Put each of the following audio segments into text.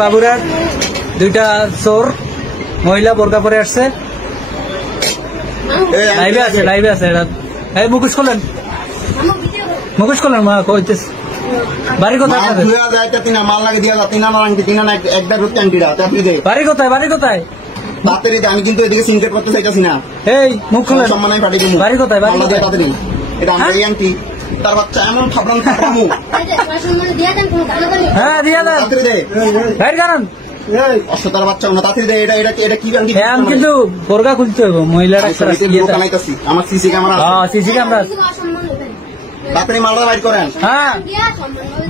বাবুরার দুইটা চোর মহিলা বোরকা পরে আসছে, লাইভে আছে এটা। এই মুখোশ খোলেন, মুখোশ খোলেন। মা কইতেছে বাড়ি কোথায়? বাড়ি কোথায়? বাড়ি কোথায়? আমি কিন্তু এদিকে সিনকেট করতে চাইতেছি না। এই মুখ খোলেন, সম্মান আমি পাঠিয়ে দিব। বাড়ি কোথায়? বাড়ি কোথায়? এটা আমার আন্টি, তার বাচ্চা এমন থাপড়ান থাপড়ামু। হ্যাঁ দিয়া দেন, বাইর করেন। অসতার বাচ্চা না, তাড়াতাড়ি দে। এটা এটা এটা কি আন্টি? কিন্তু বোরকা খুলতে হবে মহিলারা। আমার সিসি ক্যামেরা, সিসি ক্যামেরা। তাড়াতাড়ি মালটা বাইর করেন। হ্যাঁ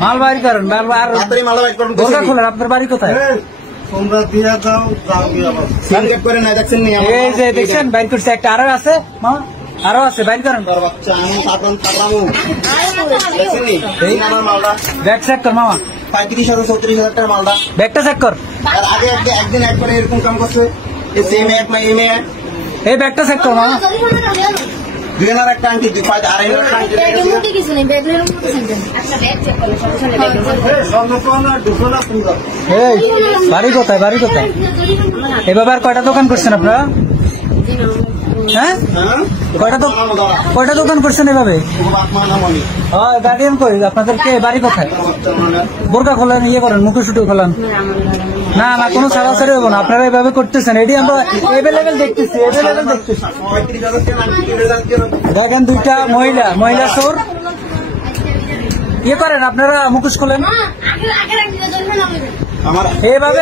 মাল বাইর করেন, তাড়াতাড়ি মালটা বাইর করেন। বোরকা খোলেন। আপনার বাড়ি কোথায়? তোমরা দিয়া দাও, দাও দিয়া দাও। সিনকেট করে না দেখছেন নি? এই যে দেখছেন বাইর করছে একটা, আরো আছে মা, আরো আছে, বাইর করেন। তার বাচ্চা এমন থাপড়ান থাপড়ামু। দেখছেন নি? এই আমার মালটা ব্যাগ চেক কর মামা। 35,000 34,000 টাকার মালটা। ব্যাগটা চেক কর। আর আগে একদিন একবারে এরকম কাম করছে। এই সেম এক মাই এমএ। এই ব্যাগটা চেক কর মামা। দুজনের একটা আংটি, 2.5 একটা আংটি। এই বাড়ি কোথায়? বাড়ি কোথায়? এভাবে আর কয়টা দোকান করছেন আপনারা? হ্যাঁ কয়টা দোকান করছেন এভাবে? গার্ডিয়ান কই আপনাদের? কে বাড়ি কোথায়? বোরকা খোলেন, ইয়ে করেন, মুখে শুটু খোলেন। না না কোনো ছাড়াছাড়ি হবো না, আপনারা এভাবে করতেছেন। এটি আমরা এভেলেবেল দেখতেছি, এভেলেবেল দেখতেছি। দেখেন দুইটা মহিলা চোর, ইয়ে করেন আপনারা, মুখোশ খোলেন। এইভাবে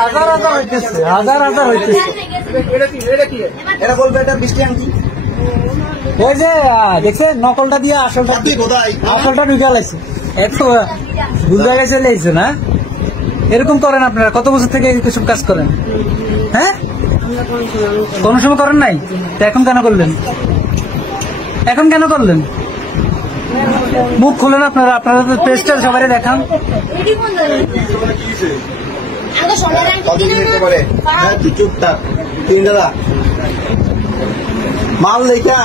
হাজার হাজার হইতেছে, হাজার হাজার হইতেছে। এরা বলবে এটা বৃষ্টি আংটি। এই যে দেখছেন নকলটা দিয়ে আসলটা ঢুকে লাইছে, এত বুঝা গেছে লাইছে না? এরকম করেন আপনারা? কত বছর থেকে এসব কাজ করেন? হ্যাঁ কোন সময় করেন নাই? তো এখন কেন করলেন? এখন কেন করলেন? মুখ খুলেন আপনারা, আপনারা তো পেজটা সবাই দেখান। মাল লেখা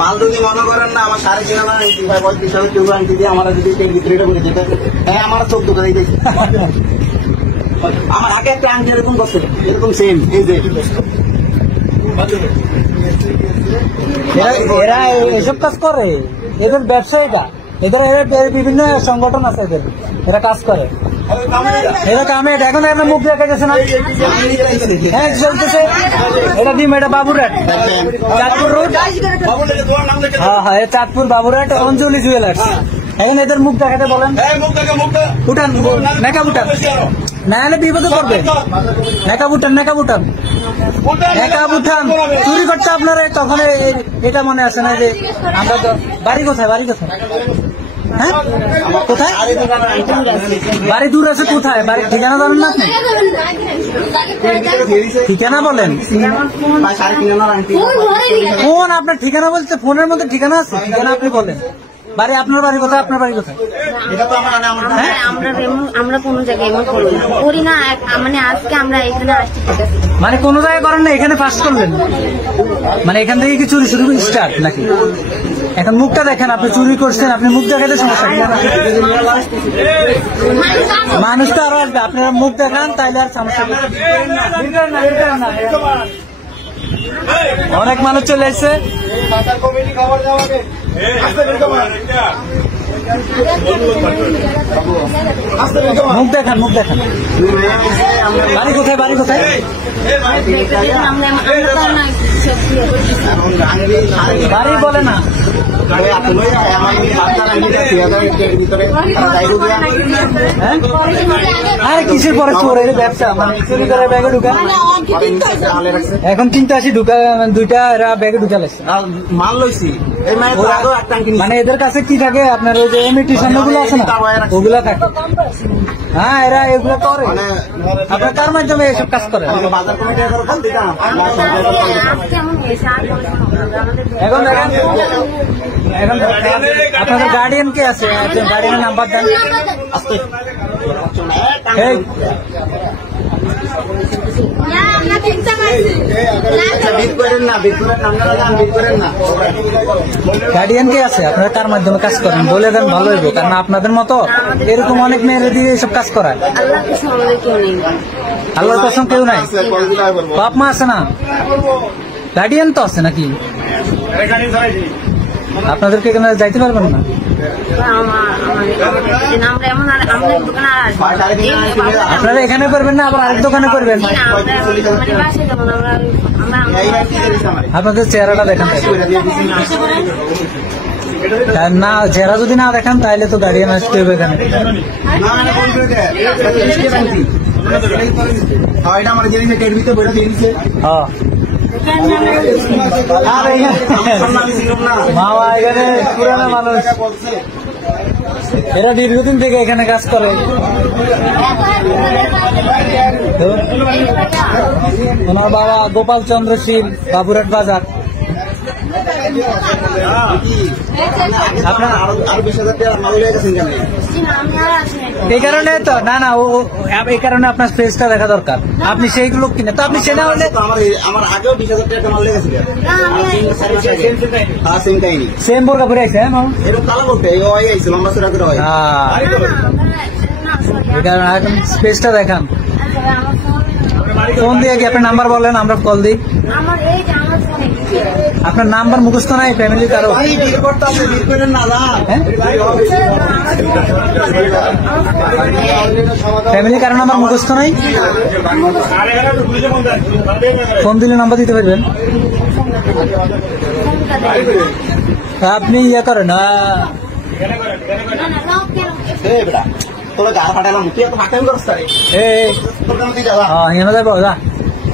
মাল যদি মনে করেন না আমার 3.5 আংটি, 35,000 কেউ আংটি দিয়ে আমার যদি ভিতরে করে যেতে, হ্যাঁ আমার 14 করে দিয়েছে। আমার আগে একটা আংটি এরকম করছে, এরকম সেম। এই যে এরা এসব কাজ করে, এদের ব্যবসা এটা। এদের বিভিন্ন সংগঠন আছে, এরা কাজ করে, এরা কামে। এখন একটা মুখ দেখা গেছে না? হ্যাঁ চলতেছে। এটা দিম, এটা বাবুরহাট, চাঁদপুর রোড। হ্যাঁ চাঁদপুর বাবুরহাট অঞ্জলি জুয়েলার্স। এখন এদের মুখ দেখাতে বলেন। উঠান মেকআপ উঠান, না হলে বিপদে পড়বে। মেকআপ উঠান, মেকআপ উঠান, মেকআপ উঠান। চুরি করতে আপনারা তখন এটা মনে আসে না যে আমরা তো। বাড়ি কোথায়? বাড়ি কোথায়? হ্যাঁ কোথায়? বাড়ি দূর আছে কোথায়? বাড়ির ঠিকানা জানেন না আপনি? ঠিকানা বলেন। ফোন আপনার ঠিকানা বলতে, ফোনের মধ্যে ঠিকানা আছে, ঠিকানা আপনি বলেন। বাড়ি আপনার বাড়ি কোথায়? আপনার বাড়ি কোথায়? আমরা কোনো জায়গায় এমন করি না, মানে আজকে আমরা এখানে আসছি। মানে কোন জায়গায় করেন না, এখানে ফার্স্ট করলেন? মানে এখান থেকে কি চুরি শুরু স্টার্ট নাকি? এখন মুখটা দেখেন, আপনি চুরি করছেন, আপনি মুখ দেখাতে সমস্যা। মানুষ তো আরো আসবে, আপনারা মুখ দেখান তাইলে আর সমস্যা। অনেক মানুষ চলে এসছে। মুখ দেখান, মুখ দেখান। বাড়ি কোথায়? বাড়ি কোথায়? বাড়ি বলে না। আরে কিসের পরে চোর? এর ব্যবসা মানে চুরি করে ব্যাগে ঢুকা। এখন 83 ঢুকা, দুইটা এরা ব্যাগে ঢুকা লাগছে। মাল লইছি। মানে এদের কাছে কি থাকে? আপনার ওই যে ইমিটেশন গুলো আছে না, ওগুলা থাকে। হ্যাঁ এরা এগুলো করে। আপনার কার মাধ্যমে এসব কাজ করে? এখন দেখেন, এখন আপনাদের গার্ডিয়ান কে আছে? গার্ডিয়ানের নাম্বার দেন। আচ্ছা, বিট করেন না, বিট করেন না, আপনারা যান, বিট করেন না। গার্ডিয়ান কে আছে আপনারা কার মাধ্যমে কাজ করেন বলে দেন, ভালো হইব। কারণ আপনাদের মতো এরকম অনেক মেয়েরা দিয়ে এইসব কাজ করায়। আল্লাহ কিছু আমাদের কেউ নেই। আল্লাহর কসম কেউ নাই, বাপ মা আছে না, গার্ডিয়ান তো আছে নাকি? আপনাদেরকে এখানে যাইতে পারবেন না? আমরা এমন আমাদের দোকানে আর আসবো না। আপনারা এখানে করবেন না, আবার আরেক দোকানে করবেন? আমরা বাসায় যাবো না, আপনাদের চেহারাটা দেখান না, চেহারা যদি না দেখান তাহলে তো গার্ডিয়ান আসতে হবে এখানে। এটা আমার জিনিস টের ভিতরে বইটা দিয়ে দিচ্ছে। হ্যাঁ মামা এখানে পুরানো মানুষ, এরা দীর্ঘদিন থেকে এখানে কাজ করে। ওনার বাবা গোপাল চন্দ্র শীল, বাবুরহাট বাজার। আপনার আরো 20,000 টাকা মাল হয়ে গেছেন কেন? এই কারণে তো না না এই কারণে আপনার ফেসটা দেখা দরকার। আপনি সেইগুলো কিনে তো আপনি সেটা হলে আমার আগেও 20,000 টাকা মাল লেগেছিল। হ্যাঁ, সেম কাহিনী, সেম বোরকা পরে আছে। হ্যাঁ মামা, এরকম কালো করতে ওই আইছে লম্বা চড়া করে হয়। এই কারণে এখন স্পেসটা দেখান। ফোন দিয়ে কি আপনার নাম্বার বলেন, আমরা কল দিই। আপনার নাম্বার মুখস্থ নাই ফ্যামিলি কারো? ফ্যামিলি কারো নাম্বার মুখস্থ নাই? ফোন দিলে নাম্বার দিতে পারবেন? আপনি ইয়ে করেন তোরা গা ফাটালাম, তুই এত ফাটাই করছ তাই?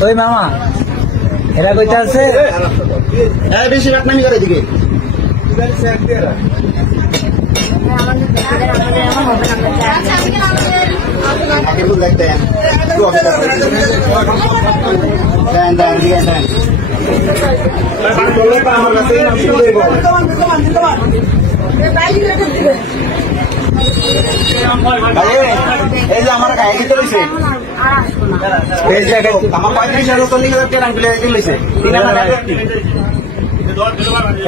ওই মামা এরা কইতে আছে বেশি রাখনামি করে দিকে। এই যে আমার গায়ে দিতে রয়েছে আমার 35,000 টাকা লইছে।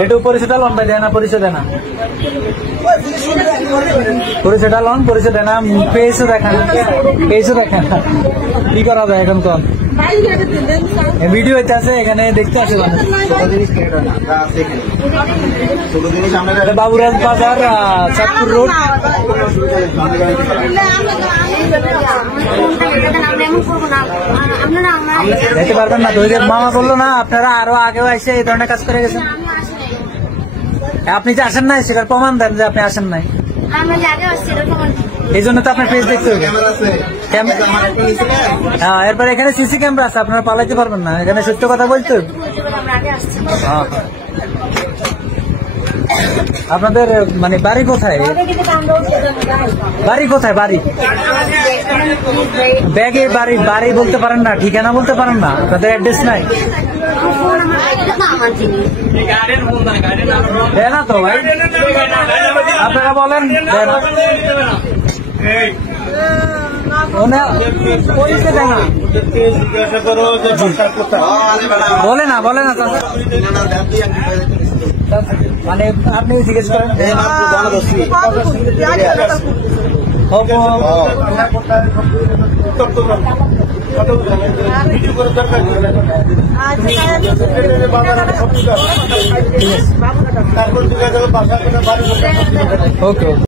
একটু পরিচয়টা লন ভাই, দেয় না পরিচয় দেয় না, পরিচয়টা লন, পরিচয় দেয় না, পেয়েছে দেখান, পেয়েছে দেখান, কি করা যায় এখন? কোন ভিডিও হইতে আছে এখানে দেখতে আসে মানুষ। বাবুরাজ বাজার, চাঁদপুর রোড। যেতে পারবেন না তো? মামা বললো না আপনারা আরো আগেও এসে এই ধরনের কাজ করে গেছেন। আপনি যে আসেন নাই সেটার প্রমাণ দেন যে আপনি আসেন নাই। এই জন্য তো আপনার ফেস দেখতে হবে। হ্যাঁ, এরপর এখানে সিসি ক্যামেরা আছে, আপনারা পালাইতে পারবেন না, এখানে সত্য কথা বলতে হবে। আপনাদের মানে বাড়ি কোথায়? বাড়ি কোথায়? বাড়ি ব্যাগে বাড়ি, বাড়ি বলতে পারেন না, ঠিকানা বলতে পারেন না, আপনাদের অ্যাড্রেস নাই? দেয় না তো ভাই, আপনারা বলেন বলে না, বলে না মানে আপনি জিজ্ঞেস করেন। ওকে ওকে।